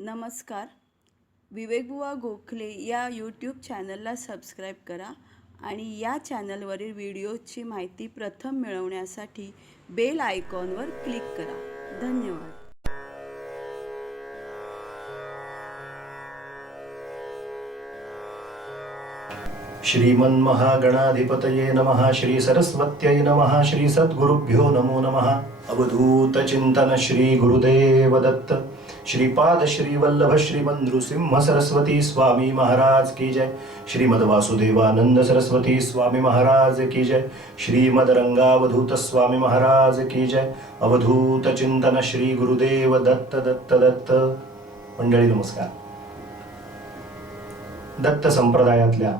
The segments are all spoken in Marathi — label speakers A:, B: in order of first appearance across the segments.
A: नमस्कार. विवेकबुवा गोखले या यूट्यूब चॅनलला सबस्क्राईब करा आणि या चॅनलवरील व्हिडिओची माहिती प्रथम मिळवण्यासाठी बेल आयकॉनवर क्लिक करा. धन्यवाद.
B: श्रीमन्महागणाधिपतये नमः श्री सरस्वत्यै नमः श्री सद्गुरुभ्यो नमो नमः. अवधूत चिंतन श्री गुरुदेव दत्त श्रीपाद श्री वल्लभ श्रीमन नृसिंह सरस्वती स्वामी महाराज की जय। श्रीमद वासुदेवानंद सरस्वती स्वामी महाराज की जय। श्रीमद रंगावधूत स्वामी महाराज की जय। अवधूत चिंतन श्री गुरुदेव दत्त दत्त दत्त। मंडळी नमस्कार. दत्त संप्रदायातल्या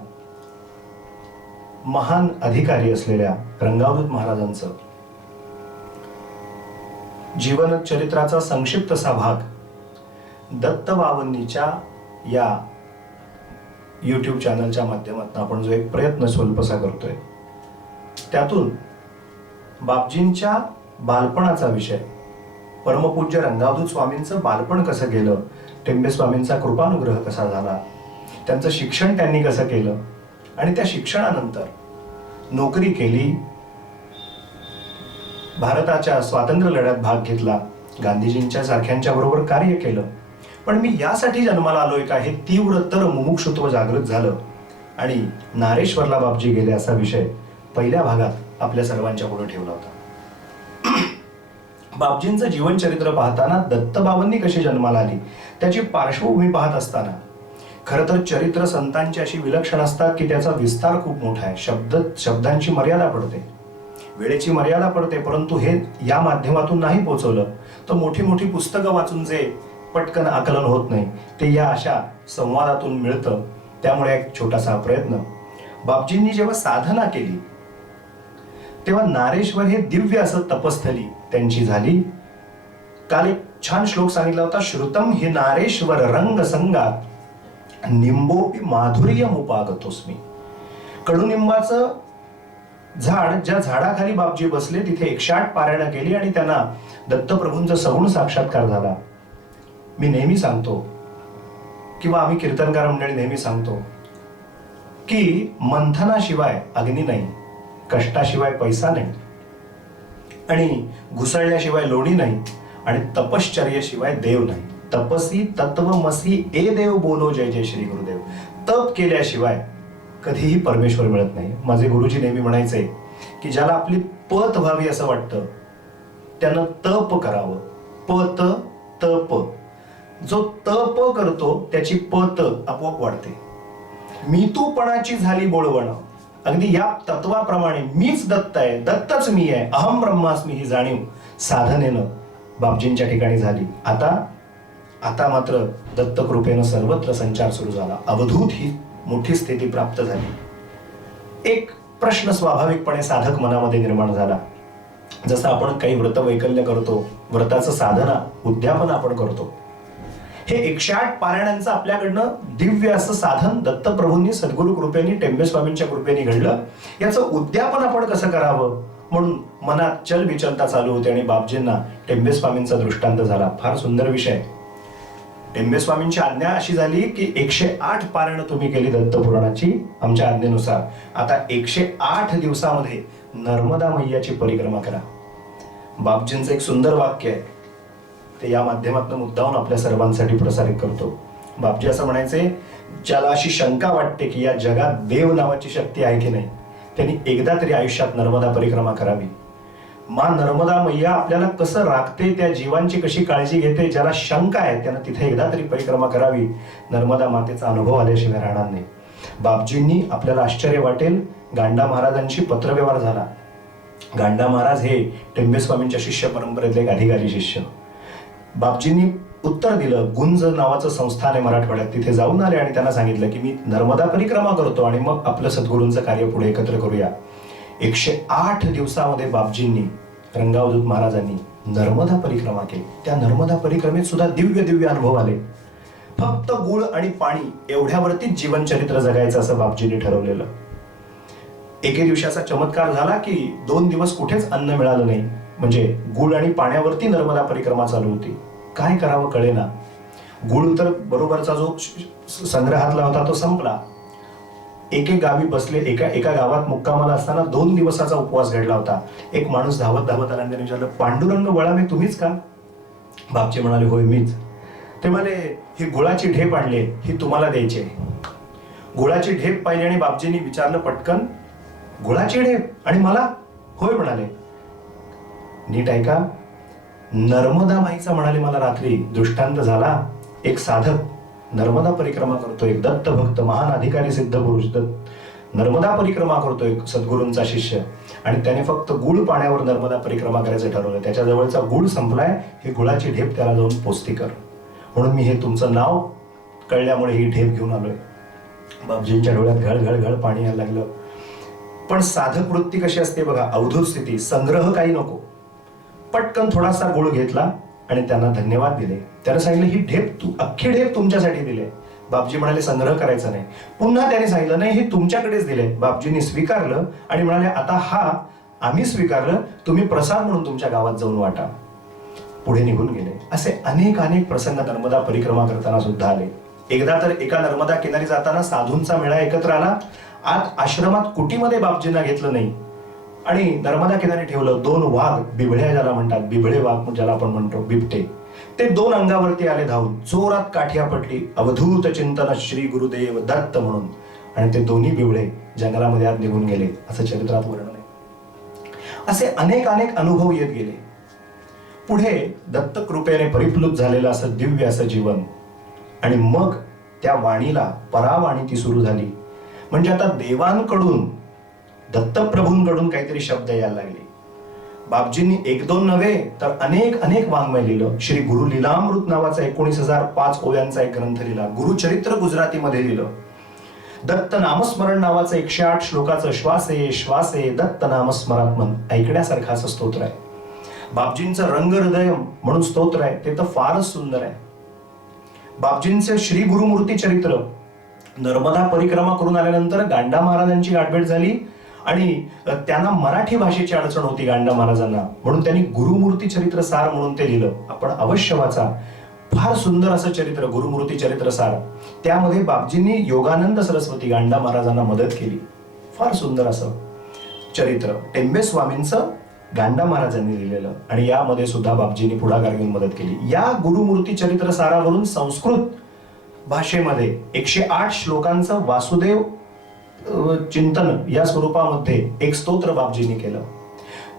B: महान अधिकारी असलेल्या रंगावधूत महाराजांचं जीवन चरित्राचा संक्षिप्तसा भाग दत्त बावन्नीच्या या यूट्यूब चॅनलच्या माध्यमातून आपण जो एक प्रयत्न स्वल्पसा करतोय त्यातून बापजींच्या बालपणाचा विषय परमपूज्य रंगावधूत स्वामींचं बालपण कसं गेलं टेंबे स्वामींचा कृपानुग्रह कसा झाला त्यांचं शिक्षण त्यांनी कसं केलं आणि त्या शिक्षणानंतर नोकरी केली भारताच्या स्वातंत्र्य लढ्यात भाग घेतला गांधीजींच्या सारख्यांच्या बरोबर कार्य केलं पण मी यासाठी जन्माला आलोय का? हे तीव्र तर मुमुक्षुत्व जागृत झालं. आणि नारेश्वरला बापजी गेले असा विषय पहिल्या भागात आपल्या सर्वांच्या पुढे ठेवला होता. बापजींचं जीवनचरित्र पाहताना दत्तबाबांनी कशी जन्माला आली त्याची पार्श्वभूमी पाहत असताना. खरं तर चरित्र संतांची अशी विलक्षण असतात की त्याचा विस्तार खूप मोठा आहे. शब्द शब्दांची मर्यादा पडते. वेळेची मर्यादा पडते परंतु हे या माध्यमातून नाही पोचवलं. तर मोठी मोठी पुस्तकं वाचून जे पटकन आकलन होत नाही. ते या अशा संवादातून मिळतं त्यामुळे एक छोटासा प्रयत्न. बापजींनी जेव्हा साधना केली तेव्हा नारेश्वर हे दिव्य असं तपस्थली त्यांची झाली. काल एक छान श्लोक सांगितला होता श्रुतम हे नारेश्वर रंग संगात निंबोपी माधुर्य उपागतोस्मी कडुनिंबाचं झाड ज्या झाडाखाली बापजी बसले तिथे एकशे आठ पारायणं केली आणि त्यांना दत्तप्रभूंचा सगुण साक्षात्कार झाला. मी नेहमी सांगतो किंवा आम्ही कीर्तनकार मंडळी नेहमी सांगतो की मंथनाशिवाय अग्नी नाही कष्टाशिवाय पैसा नाही आणि घुसळल्याशिवाय लोणी नाही आणि तपश्चर्याशिवाय देव नाही. तपसी तत्वमसी ए देव बोलो जय जय श्री गुरुदेव. तप केल्याशिवाय कधीही परमेश्वर मिळत नाही. माझे गुरुजी नेहमी म्हणायचे की ज्याला आपली पत व्हावी असं वाटतं त्यानं तप करावं. पत तप. जो तप करतो त्याची पत आपोआप वाढते. मी तूपणाची झाली बोळवण. अगदी या तत्वाप्रमाणे मीच दत्त आहे दत्तच मी आहे अहम ब्रह्मास्मी ही जाणीव. साधनेनं बापजींच्या ठिकाणी झाली. आता आता मात्र दत्तकृपेनं सर्वत्र संचार सुरू झाला. अवधूत ही मोठी स्थिती प्राप्त झाली. एक प्रश्न स्वाभाविकपणे साधक मनामध्ये निर्माण झाला. जसं आपण काही व्रत वैकल्य करतो व्रताचं साधना उद्यापन आपण करतो. हे एकशे आठ पारायणांचं आपल्याकडनं दिव्य असं साधन दत्तप्रभूंनी सद्गुरु कृपेने टेंबे स्वामींच्या कृपेने घडलं. याचं उद्यापन आपण कसं करावं? म्हणून मनात चल विचलता चालू होते आणि बापजींना टेंबे स्वामींचा दृष्टांत झाला. फार सुंदर विषय. टेंबे स्वामींची आज्ञा अशी झाली की एकशे आठ पारायण तुम्ही केली दत्तपुराणाची आमच्या आज्ञेनुसार. आता एकशे आठ दिवसामध्ये नर्मदा मैयाची परिक्रमा करा. बापजींचं एक सुंदर वाक्य आहे. ते या माध्यमातून मुद्दाहून आपल्या सर्वांसाठी प्रसारित करतो. बापजी असं म्हणायचे ज्याला अशी शंका वाटते की या जगात देव नावाची शक्ती आहे की नाही त्यांनी एकदा तरी आयुष्यात नर्मदा परिक्रमा करावी. मा नर्मदा मैया आपल्याला कसं राखते त्या जीवांची कशी काळजी घेते ज्याला शंका आहे त्यानं तिथे एकदा तरी परिक्रमा करावी नर्मदा मातेचा अनुभव आल्याशिवाय राहणार नाही. बापजींनी आपल्याला आश्चर्य वाटेल गांडा महाराजांशी पत्रव्यवहार झाला. गांडा महाराज हे टेंबे स्वामींच्या शिष्य परंपरेतले एक अधिकारी शिष्य. बापजींनी उत्तर दिलं. गुंज नावाचं संस्थान आहे मराठवाड्यात. तिथे जाऊन आले आणि त्यांना सांगितलं की मी नर्मदा परिक्रमा करतो आणि मग आपलं सद्गुरूंचं कार्य पुढे एकत्र करूया. एकशे आठ दिवसामध्ये बापजींनी रंगावधूत महाराजांनी नर्मदा परिक्रमा केली. त्या नर्मदा परिक्रमेत सुद्धा दिव्य दिव्य अनुभव आले. फक्त गुळ आणि पाणी एवढ्यावरतीच जीवनचरित्र जगायचं असं बापजींनी ठरवलेलं. एके दिवसाचा चमत्कार झाला की दोन दिवस कुठेच अन्न मिळालं नाही. म्हणजे गुळ आणि पाण्यावरती नर्मदा परिक्रमा चालू होती. काय करावं कळेना. गुळ तर बरोबरचा जो संग्रहातला होता तो संपला. एक एक गावी बसले एका एका गावात मुक्कामाला असताना दोन दिवसाचा उपवास घडला होता. एक माणूस धावत धावत आला आणि त्याने विचारलं पांडुरंग वळावे तुम्हीच का? बापचे म्हणाले होय मीच. ते म्हणाले ही गुळाची ढेप आणली ही तुम्हाला द्यायची आहे. गुळाची ढेप पाहिली आणि बापजींनी विचारलं पटकन गुळाची ढेप आणि मला? होय म्हणाले. नीट ऐका नर्मदाबाईचा म्हणाले मला रात्री दृष्टांत झाला. एक साधक नर्मदा परिक्रमा करतो एक दत्त भक्त महान अधिकारी सिद्ध पुरुष दत्त. नर्मदा परिक्रमा करतो एक सद्गुरूंचा शिष्य. आणि त्याने फक्त गुळ पाण्यावर नर्मदा परिक्रमा करायचं ठरवलं. त्याच्या जवळचा गुळ संपलाय हे गुळाची ढेप त्याला जाऊन पोचती कर. म्हणून मी हे तुमचं नाव कळल्यामुळे ही ढेप घेऊन आलोय. बाबजींच्या डोळ्यात घळ घळ घळ पाणी यायला लागलं. पण साधक वृत्ती कशी असते बघा अवधूत स्थिती. संग्रह काही नको. पटकन थोडासा गुळ घेतला आणि त्यांना धन्यवाद दिले. त्यानं सांगितलं ही ढेप तू अख्खी ढेप तुमच्यासाठी दिले बापजी म्हणाले संग्रह करायचा नाही. पुन्हा त्याने सांगितलं नाही हे तुमच्याकडेच दिले बापजींनी स्वीकारलं आणि म्हणाले आता हा आम्ही स्वीकारलं तुम्ही प्रसाद म्हणून तुमच्या गावात जाऊन वाटा. पुढे निघून गेले. असे अनेक अनेक प्रसंग नर्मदा परिक्रमा करताना सुद्धा आले. एकदा तर एका नर्मदा किनारी जाताना साधूंचा मेळा एकत्र आला. आत आश्रमात कुटीमध्ये बापजींना घेतलं नाही. आणि नर्मदा किनारी ठेवलं दोन वाघ बिबळ्या ज्याला म्हणतात बिबळे वाघ ज्याला आपण म्हणतो बिबटे. ते दोन अंगावरती आले धावून जोरात काठिया पडली अवधूत चिंतन श्री गुरुदेव दत्त म्हणून. आणि ते दोन्ही बिबळे जंगलामध्ये आत निघून गेले असं चरित्रात वर्णन आहे. असे अनेक अनेक अनुभव येत गेले. पुढे दत्त कृपेने परिप्लुत झालेलं असं दिव्य असं जीवन. आणि मग त्या वाणीला परावाणी ती सुरू झाली. म्हणजे आता देवांकडून दत्तप्रभूंकडून काहीतरी शब्द यायला लागले. बापजींनी एक दोन नव्हे तर अनेक अनेक वाङ्मय लिहिलं. श्री गुरु लीलामृत नावाचा एकोणीस हजार पाच ओव्यांचा एक ग्रंथ लिहिला. गुरुचरित्र गुजरातीमध्ये लिहिलं. दत्त नामस्मरण नावाचं एकशे आठ श्लोकाचं श्वासे श्वासे दत्त नामस्मरात्मन ऐकण्यासारखं असं स्तोत्र आहे. बापजींचं रंग हृदय म्हणून स्तोत्र आहे. ते तर फारच सुंदर आहे. बापजींचे श्री गुरुमूर्ती चरित्र. नर्मदा परिक्रमा करून आल्यानंतर गांडा महाराजांची गाठभेट झाली. आणि त्यांना मराठी भाषेची अडचण होती गांडा महाराजांना. म्हणून त्यांनी गुरुमूर्ती चरित्र सार म्हणून ते लिहिलं. आपण अवश्य वाचा. फार सुंदर असं चरित्र गुरुमूर्ती चरित्र सार. त्यामध्ये बापजींनी योगानंद सरस्वती गांडा महाराजांना मदत केली. फार सुंदर असं चरित्र. टेंबे स्वामींचं गांडा महाराजांनी लिहिलेलं. आणि यामध्ये सुद्धा बापजींनी पुढाकार घेऊन मदत केली. या गुरुमूर्ती चरित्र सारावरून संस्कृत भाषेमध्ये एकशे आठ श्लोकांचं वासुदेव चिंतन या स्वरूपामध्ये एक स्तोत्र बापजींनी केलं.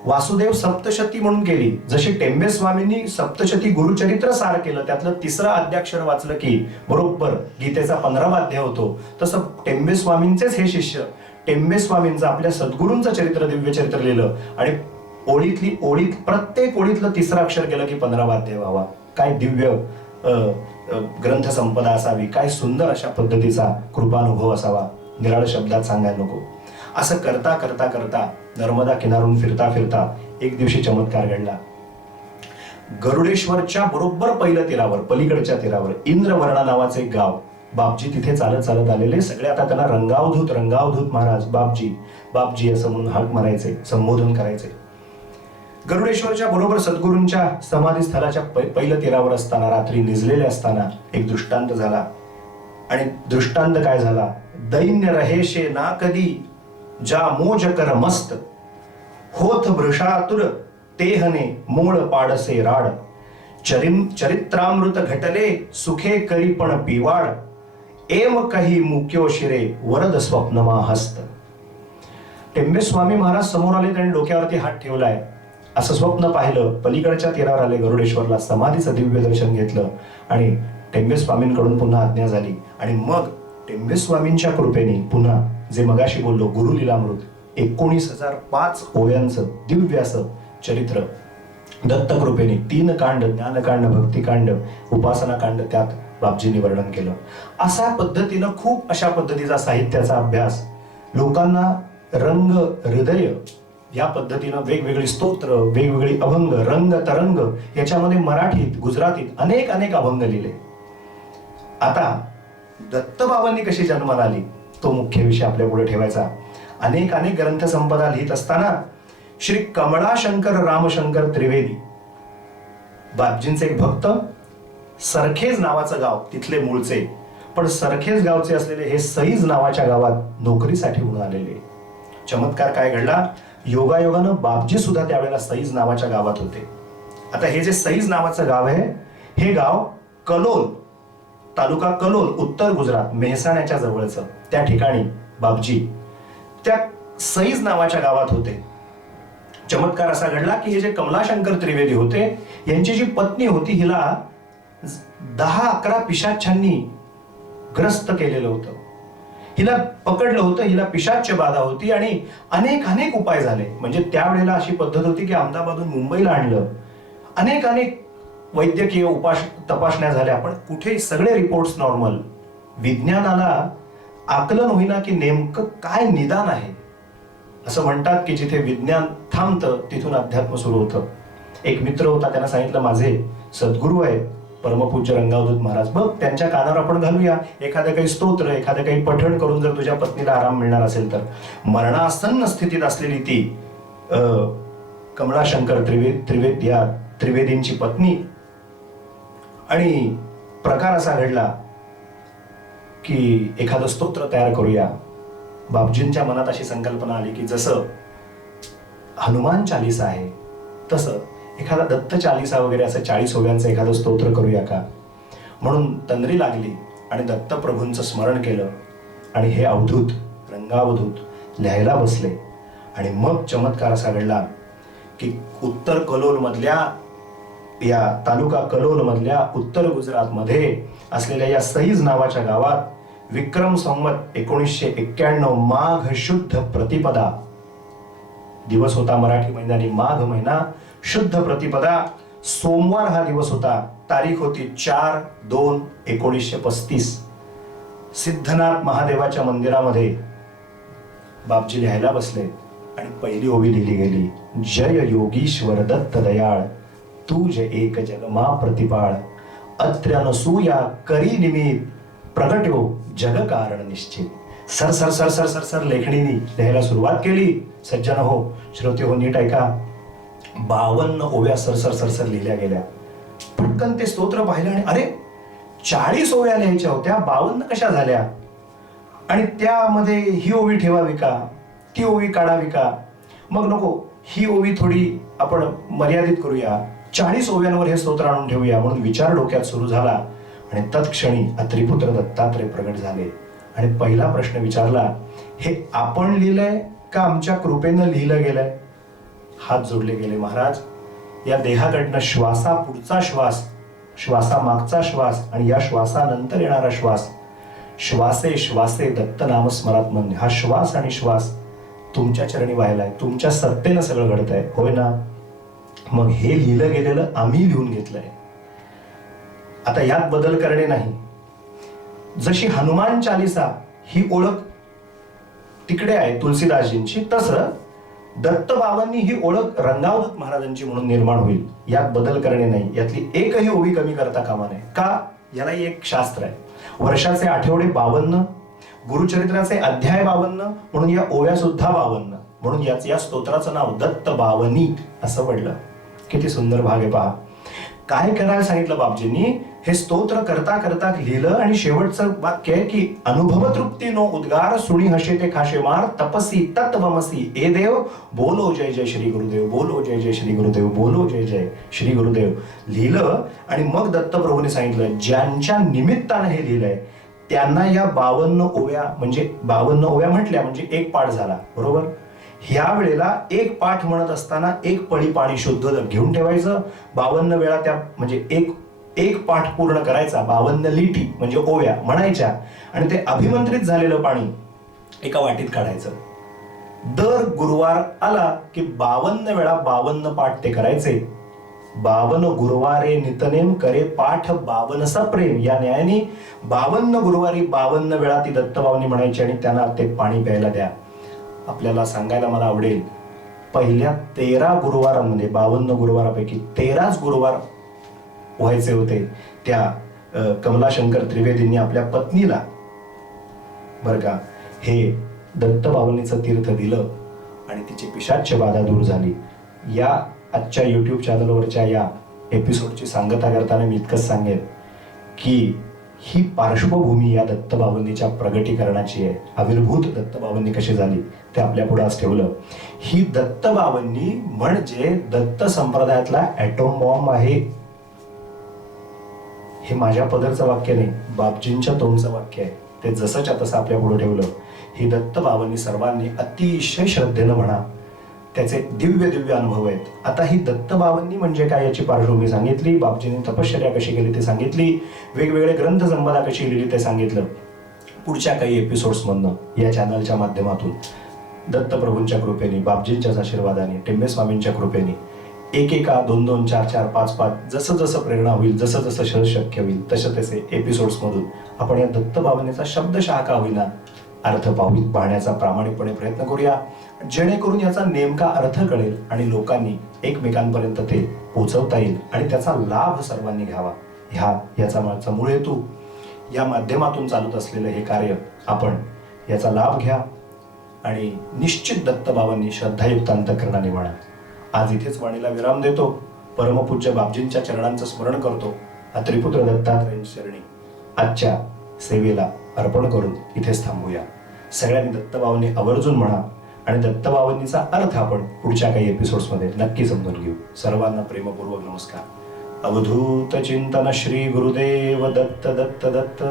B: वासुदेव सप्तशती म्हणून केली जशी टेंबे स्वामींनी सप्तशती गुरुचरित्र सार केलं त्यातलं तिसरं अध्याक्षर वाचलं की बरोबर गीतेचा पंधरावा अध्याय होतो. तसं टेंबे स्वामींचेच हे शिष्य टेंबे स्वामींचं आपल्या सद्गुरूंचं चरित्र दिव्य चरित्र लिहिलं आणि ओळीतली ओळीत प्रत्येक ओळीतलं तिसरं अक्षर केलं की पंधरावा अध्याय व्हावा. काय दिव्य ग्रंथसंपदा ग्रंथ संपदा असावी काय सुंदर अशा पद्धतीचा कृपानुभव असावा. निराळ शब्दात सांगायला नको. असं करता करता करता नर्मदा किनारून फिरता फिरता एक दिवशी चमत्कार घडला. गरुडेश्वरच्या बरोबर पहिल्या तीरावर पलीकडच्या तीरावर इंद्रवर्णा नावाचे एक गाव. बापजी तिथे चालत चालत आलेले. सगळे आता त्यांना रंगावधूत रंगावधूत महाराज बापजी. बापजी असं म्हणून हाक मारायचे संबोधन करायचे. गरुडेश्वरच्या बरोबर सद्गुरूंच्या समाधी स्थळाच्या पै- पहिल्या तीरावर असताना रात्री निजलेले असताना एक दृष्टांत झाला. आणि दृष्टांत काय झाला? दैन्य रहेशे ना कधी जा मोज कर मस्त होत भृषातुर तेहने मूळ पाडसे राड चरिम चरित्रामृत घटले सुखे करी पण पिवाड एम काही मुक्यो शिरे वरद स्वप्नमा हस्त टेंबे स्वामी महाराज समोर आले त्यांनी डोक्यावरती हात ठेवलाय. असं स्वप्न पाहिलं पलीकडच्या तीरावर आले गरुडेश्वरला समाधीचं दिव्य दर्शन घेतलं आणि टेंबे स्वामींकडून पुन्हा आज्ञा झाली. आणि मग टेंबे स्वामींच्या कृपेने पुन्हा जे मगाशी बोललो गुरु लीलामृत एकोणीस हजार पाच ओव्यांचं दिव्य असं चरित्र दत्तकृपेने तीन कांड ज्ञानकांड भक्तिकांड उपासना कांड त्यात बापजींनी वर्णन केलं. अशा पद्धतीनं खूप अशा पद्धतीचा साहित्याचा अभ्यास लोकांना रंग हृदय या पद्धतीनं वेगवेगळी स्तोत्र वेगवेगळी अभंग रंग तरंग याच्यामध्ये मराठीत गुजरातीत अनेक अनेक अभंग लिहिले. आता दत्तबाबांनी कशी जन्माला आली? तो मुख्य विषय आपल्या पुढे ठेवायचा. अनेक अनेक ग्रंथसंपदा लिहित असताना श्री कमळाशंकर रामशंकर त्रिवेदी बापजींचे एक भक्त सरखेज नावाचं गाव तिथले मूळचे. पण सरखेज गावचे असलेले हे सईज नावाच्या गावात नोकरीसाठी म्हणून आलेले. चमत्कार काय घडला? योगायोगानं बापजी सुद्धा त्यावेळेला सईज नावाच्या गावात होते. आता हे जे सईज नावाचं गाव आहे हे गाव कलोल तालुका कलोल उत्तर गुजरात मेहसाण्याच्या जवळचं. त्या ठिकाणी बाबजी त्या सईज नावाच्या गावात होते. चमत्कार असा घडला की हे जे कमलाशंकर त्रिवेदी होते यांची जी पत्नी होती हिला दहा अकरा पिशाच्छांनी ग्रस्त केलेलं होतं. हिला पकडलं होतं हिला पिशाच्य बाधा होती आणि अनेक अनेक उपाय झाले. म्हणजे त्यावेळेला अशी पद्धत होती की अहमदाबादहून मुंबईला आणलं. अनेक अनेक वैद्यकीय उपास तपासण्या झाल्या. पण कुठे सगळे रिपोर्ट्स नॉर्मल विज्ञानाला आकलन होईना की नेमकं काय निदान आहे? असं म्हणतात की जिथे विज्ञान थांबतं तिथून अध्यात्म सुरू होतं. एक मित्र होता त्यांना सांगितलं माझे सद्गुरू आहे परमपूज्य रंगावदूत महाराज. बघ त्यांच्या कानावर आपण घालूया. एखादं काही स्तोत्र एखादं काही पठण करून जर तुझ्या पत्नीला आराम मिळणार असेल तर. मरणासन्न स्थितीत असलेली ती कमळाशंकर त्रिवेद त्रिवे त्रिवेद या त्रिवेदींची पत्नी आणि प्रकार असा घडला की एखादं स्तोत्र तयार करूया. बापजींच्या मनात अशी संकल्पना आली की जसं हनुमान चालिसा आहे तसं एखादा दत्त चालिसा वगैरे असं चाळीस ओव्यांचं एखादं स्तोत्र करूया का? म्हणून तंद्री लागली आणि दत्तप्रभूंचं स्मरण केलं आणि हे अवधूत रंगावधूत लिहायला बसले. आणि मग चमत्कार असा घडला की उत्तर कलोलमधल्या या तालुका कलोल मधल्या उत्तर गुजरात मध्ये असलेल्या या सईज नावाच्या गावात विक्रम संवत एकोणीसशे एक्क्याण्णव माघ शुद्ध प्रतिपदा दिवस होता मराठी महिन्याने माघ महिना शुद्ध प्रतिपदा. सोमवार हा दिवस होता. तारीख होती चार दोन एकोणीसशे पस्तीस. सिद्धनाथ महादेवाच्या मंदिरामध्ये बापजी लिहायला बसले आणि पहिली ओवी लिहिली गेली. जय योगीश्वर दत्त दयाळ. तुझे एक जगमा प्रतिपाळ. अत्र्यानसूया करी निमित प्रगट्यो जग कारण निश्चित. Sir sir sir sir sir सर लेखणीनी लिहायला सुरुवात केली. सज्जन हो श्रोते हो नीट ऐका. बावन्न ओव्या सर सर सर सर लिहिल्या गेल्या. पटकन ते स्तोत्र पाहिलं आणि अरे चाळीस ओव्या लिहायच्या होत्या बावन्न कशा झाल्या? आणि त्यामध्ये ही ओवी ठेवावी का? ती ओवी काढावी का? मग नको ही ओवी थोडी आपण मर्यादित करूया. चाळीस ओव्यांवर हे स्तोत्र आणून ठेवूया म्हणून विचार डोक्यात सुरू झाला आणि तत्क्षणी अत्रिपुत्र दत्तात्रय प्रगट झाले. आणि पहिला प्रश्न विचारला हे आपण लिहिलंय का आमच्या कृपेनं लिहिलं गेलंय? हात जोडले गेले महाराज या देहाकडनं श्वासा पुढचा श्वास श्वासा मागचा श्वास आणि या श्वासानंतर येणारा श्वास. श्वासे श्वासे दत्त नामस्मरात म्हणणे हा श्वास आणि श्वास तुमच्या चरणी व्हायलाय तुमच्या सत्तेनं सगळं घडतंय. होय ना? मग हे लिहिलं गेलेलं आम्ही लिहून घेतलंय. आता यात बदल करणे नाही. जशी हनुमान चालिसा ही ओळख तिकडे आहे तुलसीदासजींची तसं दत्त बाबांनी ही ओळख रंगावत महाराजांची म्हणून निर्माण होईल. यात बदल करणे नाही. यातली एकही ओवी कमी करता कामा नये. का? यालाही एक शास्त्र आहे. वर्षाचे आठवडे बावन्न गुरुचरित्राचे अध्याय बावन्न म्हणून या ओव्या सुद्धा बावन्न म्हणून याच या स्तोत्राचं नाव दत्त बावनी असं पडलं. किती सुंदर भाग आहे पहा. काय करायला सांगितलं बापजींनी? हे स्तोत्र करता करता लिहिलं आणि शेवटचं वाक्य आहे की अनुभव तृप्ती नो उद्गार सुणी हशे ते खाशे मार तपसी तत्वमसी ए देव बोलो जय जय श्री गुरुदेव बोलो जय जय श्री गुरुदेव बोलो जय जय श्री गुरुदेव. लिहिलं आणि मग दत्तप्रभूने सांगितलं ज्यांच्या निमित्तानं हे लिहिलंय त्यांना या बावन्न ओव्या म्हणजे बावन्न ओव्या म्हटल्या म्हणजे एक पाठ झाला. बरोबर? ह्या वेळेला एक पाठ म्हणत असताना एक पळी पाणी शुद्ध घेऊन ठेवायचं बावन्न वेळा त्या म्हणजे एक एक पाठ पूर्ण करायचा बावन्न लिटी म्हणजे ओव्या म्हणायच्या आणि ते अभिमंत्रित झालेलं पाणी एका वाटीत काढायचं. दर गुरुवार आला की बावन्न वेळा बावन्न पाठ ते करायचे. बावन गुरुवारे नितनेम करे पाठ बावनसा प्रेम. या न्यायाने बावन्न गुरुवारी बावन्न वेळा ती दत्तबावनी म्हणायची आणि त्यांना ते पाणी प्यायला द्या. आपल्याला सांगायला मला आवडेल पहिल्या तेरा गुरुवारामध्ये बावन्न गुरुवारापैकी तेराच गुरुवार व्हायचे होते. त्या कमलाशंकर त्रिवेदींनी आपल्या पत्नीला बर का हे दत्तबावनीचं तीर्थ दिलं आणि तिची पिशाच्य बाधा दूर झाली. या आजच्या युट्यूब चॅनलवरच्या या एपिसोडची सांगता करताना मी इतकंच सांगेन की ही पार्श्वभूमी या दत्तबाबांनीच्या प्रगटीकरणाची आहे. आविर्भूत दत्तबाबांनी कशी झाली ते आपल्या पुढे आज ठेवलं. ही दत्तबाबांनी म्हणजे दत्त संप्रदायातला ॲटोम बॉम्ब आहे. हे माझ्या पदरचं वाक्य नाही बापजींच्या तोंडचं वाक्य आहे. ते जसंच्या तसं आपल्या पुढे ठेवलं. ही दत्तबाबांनी सर्वांनी अतिशय श्रद्धेनं म्हणा त्याचे दिव्य दिव्य अनुभव आहेत. आता ही दत्तबाबांनी म्हणजे काय याची पार्श्वभूमी सांगितली बापजींनी तपश्चर्या कशी केली ते सांगितली वेगवेगळे ग्रंथ संपदा कशी लिहिली ते सांगितलं. पुढच्या काही एपिसोड्समधनं या चॅनलच्या माध्यमातून दत्तप्रभूंच्या कृपेने बापजींच्याच आशीर्वादाने टिंबे स्वामींच्या कृपेने एक एका दोन दोन चार चार पाच पाच जसं जसं प्रेरणा होईल जसं जसं शक्य होईल तसे तसे एपिसोड्समधून आपण या दत्त शब्दशहा का होईना अर्थ पाहू पाहण्याचा प्रामाणिकपणे प्रयत्न करूया. जेणेकरून याचा नेमका अर्थ कळेल आणि लोकांनी एकमेकांपर्यंत ते पोचवता येईल आणि त्याचा लाभ सर्वांनी घ्यावा. ह्या याचा माझा मूळ हेतू. या माध्यमातून चालत असलेलं हे कार्य आपण याचा लाभ घ्या आणि निश्चित दत्तबाबांनी श्रद्धायुक्त अंतकरणाने म्हणा आज इथेच वाणीला विराम देतो. परमपूज्य बाबजींच्या चरणांचं स्मरण करतो. हा त्रिपुत्र दत्तात्रयांच्या चरणी आजच्या सेवेला अर्पण करून इथेच थांबूया. सगळ्यांनी दत्तबावनी आवर्जून म्हणा आणि दत्तबावनीचा अर्थ आपण पुढच्या काही एपिसोड्समध्ये नक्की समजून घेऊ. सर्वांना प्रेमपूर्वक नमस्कार. अवधूत चिंतन श्री गुरुदेव दत्त दत्त दत्त.